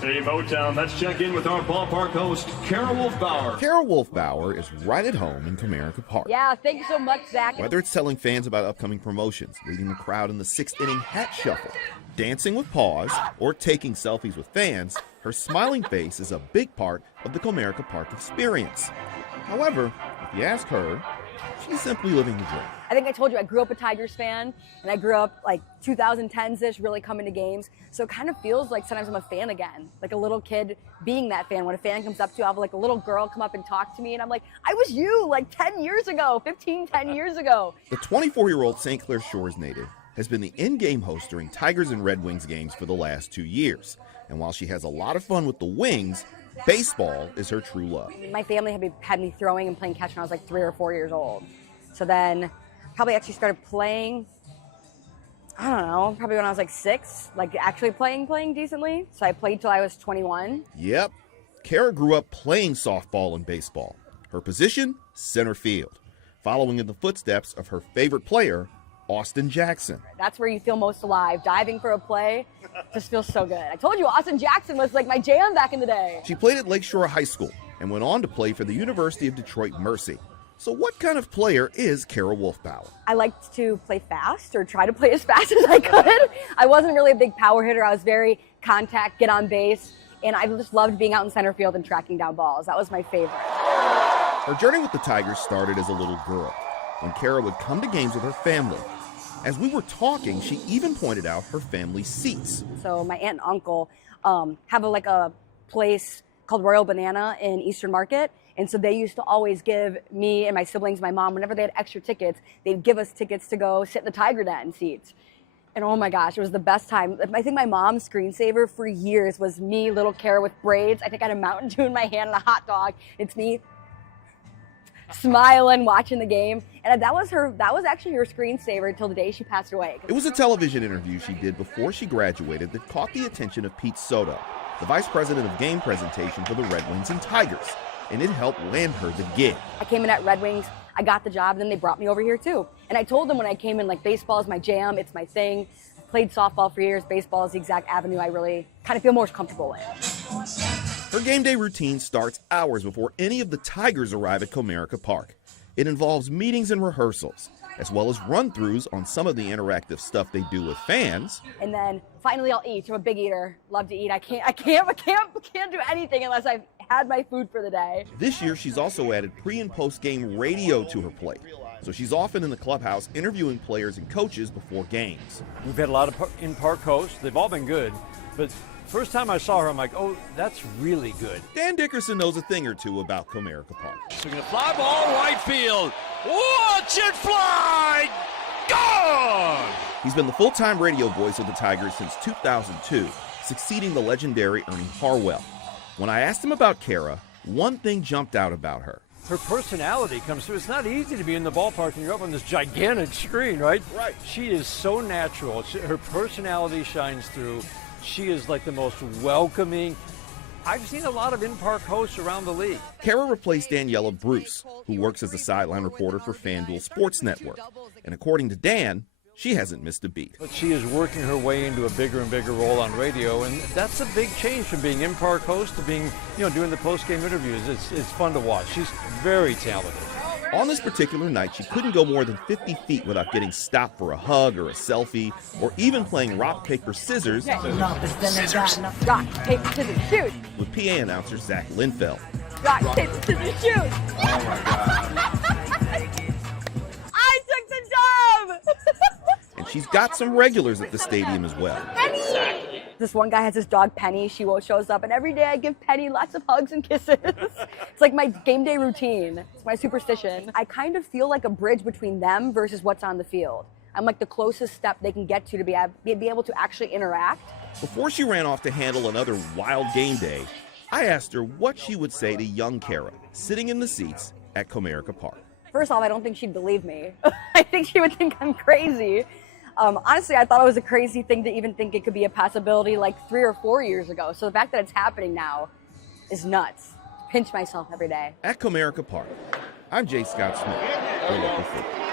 Hey, Motown, let's check in with our ballpark host, Kara Wolfbauer. Kara Wolfbauer is right at home in Comerica Park. Yeah, thank you so much, Zach. Whether it's telling fans about upcoming promotions, leading the crowd in the 6th-inning hat shuffle, dancing with paws, or taking selfies with fans, her smiling face is a big part of the Comerica Park experience. However, if you ask her, she's simply living the dream. I think I told you I grew up a Tigers fan, and I grew up like 2010s-ish, really coming to games. So it kind of feels like sometimes I'm a fan again, like a little kid being that fan. When a fan comes up to you, I'll have like a little girl come up and talk to me, and I'm like, I was you like 10 years ago, 10 years ago. The 24-year-old St. Clair Shores native has been the in-game host during Tigers and Red Wings games for the last 2 years. And while she has a lot of fun with the Wings, baseball is her true love. My family had me throwing and playing catch when I was like 3 or 4 years old. So then probably actually started playing, I don't know, probably when I was like 6, like actually playing decently. So I played till I was 21. Yep. Kara grew up playing softball and baseball. Her position, center field, following in the footsteps of her favorite player, Austin Jackson. That's where you feel most alive. Diving for a play just feels so good. I told you, Austin Jackson was like my jam back in the day. She played at Lakeshore High School and went on to play for the University of Detroit Mercy. So what kind of player is Kara Wolfbauer? I liked to play fast, or try to play as fast as I could. I wasn't really a big power hitter. I was very contact, get on base, and I just loved being out in center field and tracking down balls. That was my favorite. Her journey with the Tigers started as a little girl, when Kara would come to games with her family. As we were talking, she even pointed out her family's seats. So my aunt and uncle have a place called Royal Banana in Eastern Market. And so they used to always give me and my siblings, my mom, whenever they had extra tickets, they'd give us tickets to go sit in the Tiger Den seats. And oh my gosh, it was the best time. I think my mom's screensaver for years was me, little Kara with braids. I think I had a Mountain Dew in my hand and a hot dog. It's me smiling, watching the game. And that was actually her screensaver until the day she passed away. It was a television interview she did before she graduated that caught the attention of Pete Soto, the vice president of game presentation for the Red Wings and Tigers. And it helped land her the gig. I came in at Red Wings, I got the job, and then they brought me over here too. And I told them when I came in, like, baseball is my jam, it's my thing. I played softball for years, baseball is the exact avenue I really kind of feel most comfortable in. Her game day routine starts hours before any of the Tigers arrive at Comerica Park. It involves meetings and rehearsals, as well as run-throughs on some of the interactive stuff they do with fans. And then finally I'll eat. I'm a big eater, love to eat. I can't do anything unless I've had my food for the day. This year she's also added pre- and post-game radio to her plate. So she's often in the clubhouse interviewing players and coaches before games. We've had a lot of in-park hosts. They've all been good. But first time I saw her, I'm like, oh, that's really good. Dan Dickerson knows a thing or two about Comerica Park. Swinging a fly ball, right field. Watch it fly! Gone! He's been the full-time radio voice of the Tigers since 2002, succeeding the legendary Ernie Harwell. When I asked him about Kara, one thing jumped out about her. Her personality comes through. It's not easy to be in the ballpark and you're up on this gigantic screen, right? Right. She is so natural. Her personality shines through. She is like the most welcoming. I've seen a lot of in-park hosts around the league. Kara replaced Daniela Bruce, who works as a sideline reporter for FanDuel Sports Network. And according to Dan, she hasn't missed a beat. But she is working her way into a bigger and bigger role on radio, and that's a big change from being in-park host to being, doing the post-game interviews. It's fun to watch. She's very talented. On this particular night, she couldn't go more than 50 feet without getting stopped for a hug or a selfie, or even playing rock, paper, scissors. Rock, paper, scissors, shoot! With PA announcer Zach Linfeld. Rock, paper, scissors, shoot! Oh my God. I took the job! And she's got some regulars at the stadium as well. Penny! This one guy has his dog Penny. She shows up, and every day I give Penny lots of hugs and kisses. It's like my game day routine. It's my superstition. I kind of feel like a bridge between them versus what's on the field. I'm like the closest step they can get to be able to actually interact. Before she ran off to handle another wild game day, I asked her what she would say to young Kara sitting in the seats at Comerica Park. First off, I don't think she'd believe me. I think she would think I'm crazy. Honestly, I thought it was a crazy thing to even think it could be a possibility like 3 or 4 years ago. So the fact that it's happening now is nuts. Pinch myself every day. At Comerica Park, I'm J. Scott Smith, for Local 4.